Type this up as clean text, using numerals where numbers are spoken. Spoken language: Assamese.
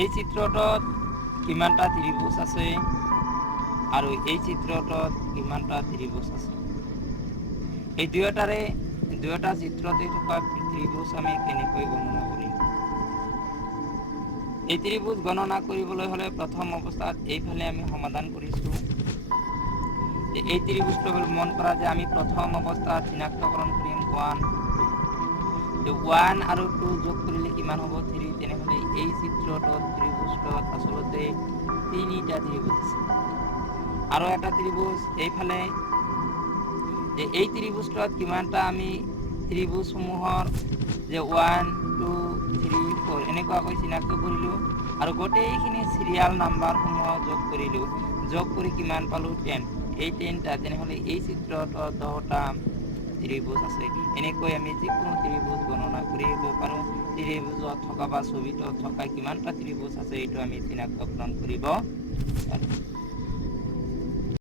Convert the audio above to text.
এই চিত্ৰটোত কিমানটা ত্ৰিভুজ আছে আৰু এই চিত্ৰটোত কিমানটা ত্ৰিভুজ আছে। এই দুয়োটা চিত্ৰতে থকা ত্ৰিভুজ আমি কেনেকৈ গণনা কৰিম। এই ত্ৰিভুজ গণনা কৰিবলৈ হ'লে প্ৰথম অৱস্থাত এইফালে আমি সমাধান কৰিছোঁ। এই ত্ৰিভুজটো মন কৰা যে আমি প্ৰথম অৱস্থাত চিনাক্তকৰণ কৰিম 1 2। 1 আৰু 2 যোগ কৰিলে কিমান হ'ব 3। তেনেহ'লে এই চিত্ৰটোত ত্ৰিভুজটোত আচলতে 3টা ত্ৰিভুজ আছে। আৰু এটা ত্ৰিভুজ এইফালে যে এই ত্ৰিভুজটোত কিমানটা আমি ত্ৰিভুজসমূহৰ যে 1 2 3 4 এনেকুৱাকৈ চিনাক্ত কৰিলোঁ আৰু গোটেইখিনি চিৰিয়াল নাম্বাৰসমূহ যোগ কৰিলোঁ। যোগ কৰি কিমান পালোঁ 10। এই 10টা তেনেহ'লে এই চিত্ৰটোত 10টা ত্ৰিভুজ আছে। এনেকৈ আমি যিকোনো ত্ৰিভুজ গণনা কৰিব পাৰোঁ। ত্ৰিভুজত থকা বা ছবিটোত থকা কিমানটা ত্ৰিভুজ আছে এইটো আমি চিনাক্তকৰণ কৰিব পাৰোঁ।